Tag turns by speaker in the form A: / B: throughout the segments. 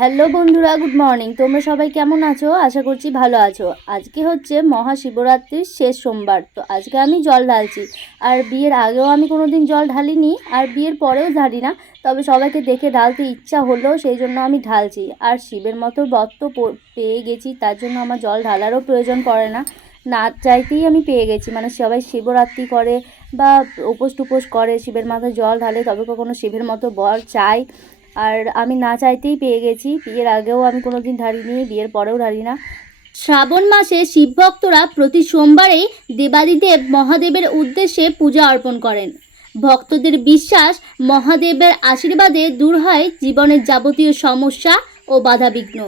A: Hello বন্ধুরা, good morning. তোমরা সবাই কেমন আছো? আশা করছি ভালো আছো। আজকে হচ্ছে মহাশিবরাত্রির শেষ সোমবার। তো আজকে আমি জল ঢালছি। আর বিয়ের আগেও আমি কোনো দিন জল ঢালিনি, আর বিয়ের পরেও ঢালি না তবে সবাইকে দেখে ঢালতে ইচ্ছা হলো সেই জন্য আমি ঢালছি। আর শিবের মতো বর তো পেয়ে গেছি, তার জন্য আমার জল ঢালারও প্রয়োজন পড়ে না। না চাইতেই আমি পেয়ে গেছি। মানে সবাই শিবরাত্রি করে বা উপোস টুপোস করে, শিবের মাথায় জল ঢালে, তবে কখনো শিবের মতো বর চাই আর আমি না চাইতেই পেয়ে গেছি। বিয়ের আগেও আমি কোনো দিন ধারিনি, বিয়ের পরেও ধারি না। শ্রাবণ মাসে শিব ভক্তরা প্রতি সোমবারেই দেবাদিদেব মহাদেবের উদ্দেশ্যে পূজা অর্পণ করেন। ভক্তদের বিশ্বাস, মহাদেবের আশীর্বাদে দূর হয় জীবনের যাবতীয় সমস্যা ও বাধাবিঘ্ন।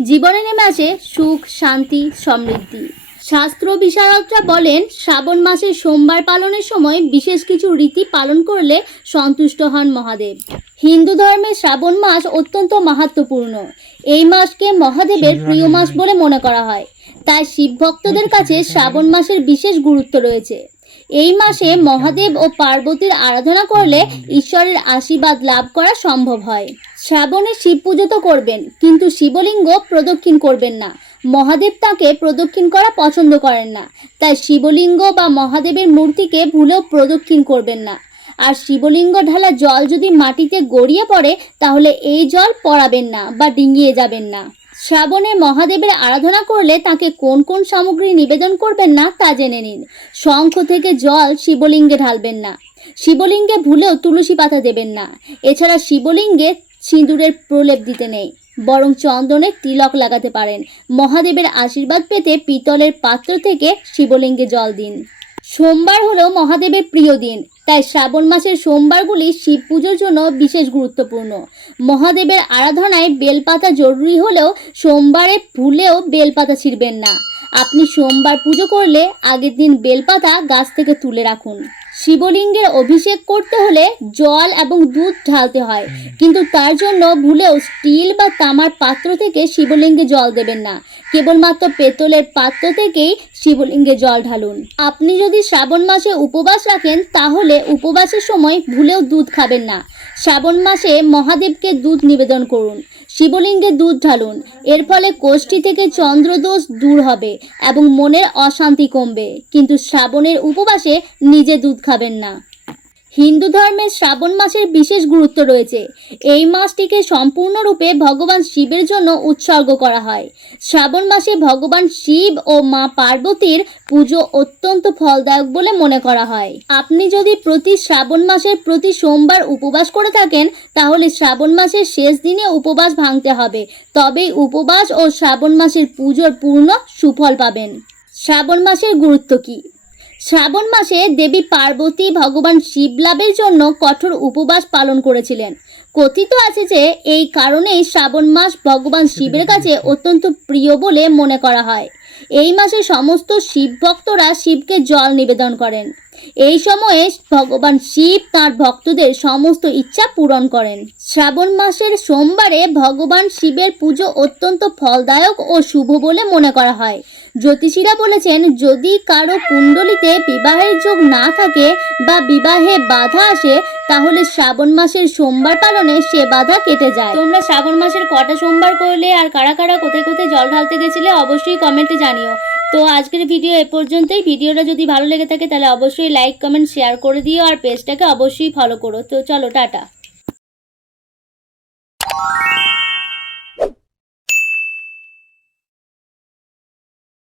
A: জীবনে নেমে আসে সুখ, শান্তি, সমৃদ্ধি। শাস্ত্র বিশারদরা বলেন শ্রাবণ মাসে সোমবার পালনের সময় বিশেষ কিছু রীতি পালন করলে সন্তুষ্ট হন মহাদেব। হিন্দু ধর্মে শ্রাবণ মাস অত্যন্ত মাহাত্মপূর্ণ এই মাসকে মহাদেবের প্রিয় মাস বলে মনে করা হয়। তাই শিব ভক্তদের কাছে শ্রাবণ মাসের বিশেষ গুরুত্ব রয়েছে। এই মাসে মহাদেব ও পার্বতীর আরাধনা করলে ঈশ্বরের আশীর্বাদ লাভ করা সম্ভব হয়। শ্রাবণে শিব পুজো তো করবেন, কিন্তু শিবলিঙ্গ প্রদক্ষিণ করবেন না। মহাদেব তাকে প্রদক্ষিণ করা পছন্দ করেন না, তাই শিবলিঙ্গ বা মহাদেবের মূর্তিকে ভুলেও প্রদক্ষিণ করবেন না। আর শিবলিঙ্গ ঢালা জল যদি মাটিতে গড়িয়ে পড়ে, তাহলে এই জল পড়াবেন না বা ডিঙিয়ে যাবেন না। শ্রাবণে মহাদেবের আরাধনা করলে তাকে কোন কোন সামগ্রী নিবেদন করবেন না তা জেনে নিন। শঙ্খ থেকে জল শিবলিঙ্গে ঢালবেন না। শিবলিঙ্গে ভুলেও তুলসী পাতা দেবেন না। এছাড়া শিবলিঙ্গে সিঁদুরের প্রলেপ দিতে নেই বরং চন্দনের তিলক লাগাতে পারেন। মহাদেবের আশীর্বাদ পেতে পিতলের পাত্র থেকে শিবলিঙ্গে জল দিন। সোমবার হলো মহাদেবের প্রিয় দিন, তাই শ্রাবণ মাসের সোমবারগুলি শিব পুজোর জন্য বিশেষ গুরুত্বপূর্ণ। মহাদেবের আরাধনায় বেলপাতা জরুরি হলেও সোমবারে ভুলেও বেলপাতা ছিঁড়বেন না। আপনি সোমবার পুজো করলে আগের দিন বেলপাতা গাছ থেকে তুলে রাখুন। শিবলিঙ্গের অভিষেক করতে হলে জল এবং দুধ ঢালতে হয়। কিন্তু তার জন্য ভুলেও স্টিল বা তামার পাত্র থেকে শিবলিঙ্গে জল দেবেন না। কেবলমাত্র পেতলের পাত্র থেকেই শিবলিঙ্গে জল ঢালুন। আপনি যদি শ্রাবণ মাসে উপবাস রাখেন, তাহলে উপবাসের সময় ভুলেও দুধ খাবেন না। শ্রাবণ মাসে মহাদেবকে দুধ নিবেদন করুন। শিবলিঙ্গে দুধ ঢালুন। এর ফলে কোষ্ঠী থেকে চন্দ্রদোষ দূর হবে এবং মনের অশান্তি কমবে। কিন্তু শ্রাবণের উপবাসে নিজে দুধ খাবেন না। হিন্দু ধর্মে শ্রাবণ মাসের বিশেষ গুরুত্ব রয়েছে। এই মাসটিকে সম্পূর্ণরূপে ভগবান শিবের জন্য উৎসর্গ করা হয়। শ্রাবণ মাসে ভগবান শিব ও মা পার্বতীর পুজো অত্যন্ত ফলদায়ক বলে মনে করা হয়। আপনি যদি প্রতি শ্রাবণ মাসের প্রতি সোমবার উপবাস করে থাকেন, তাহলে শ্রাবণ মাসের শেষ দিনে উপবাস ভাঙতে হবে। তবেই উপবাস ও শ্রাবণ মাসের পুজোর পূর্ণ সুফল পাবেন। শ্রাবণ মাসের গুরুত্ব কী? শ্রাবণ মাসে দেবী পার্বতী ভগবান শিব লাভের জন্য কঠোর উপবাস পালন করেছিলেন। কথিত আছে যে, এই কারণেই শ্রাবণ মাস ভগবান শিবের কাছে অত্যন্ত প্রিয় বলে মনে করা হয়। এই মাসে সমস্ত শিব ভক্তরা শিবকে জল নিবেদন করেন। এই সময়ে ভগবান শিব তার ভক্তদের সমস্ত ইচ্ছা পূরণ করেন। শ্রাবণ মাসের সোমবারে ভগবান শিবের পুজো অত্যন্ত ফলদায়ক ও শুভ বলে মনে করা হয়। জ্যোতিষীরা বলেছেন, যদি কারও কুণ্ডলিতে বিবাহের যোগ না থাকে বা বিবাহে বাধা আসে, তাহলে শ্রাবণ মাসের সোমবার পালনে সে বাধা কেটে যায়। তোমরা শ্রাবণ মাসের কটা সোমবার করলে আর কারা কারা কোথায় কোথায় জল ঢালতে গেছিলে অবশ্যই কমেন্টে জানিও। তো আজকের ভিডিও এ পর্যন্তই। ভিডিওটা যদি ভালো লেগে থাকে, তাহলে অবশ্যই লাইক কমেন্ট শেয়ার করে দিও আর পেজটাকে অবশ্যই ফলো করো। তো চলো, টাটা।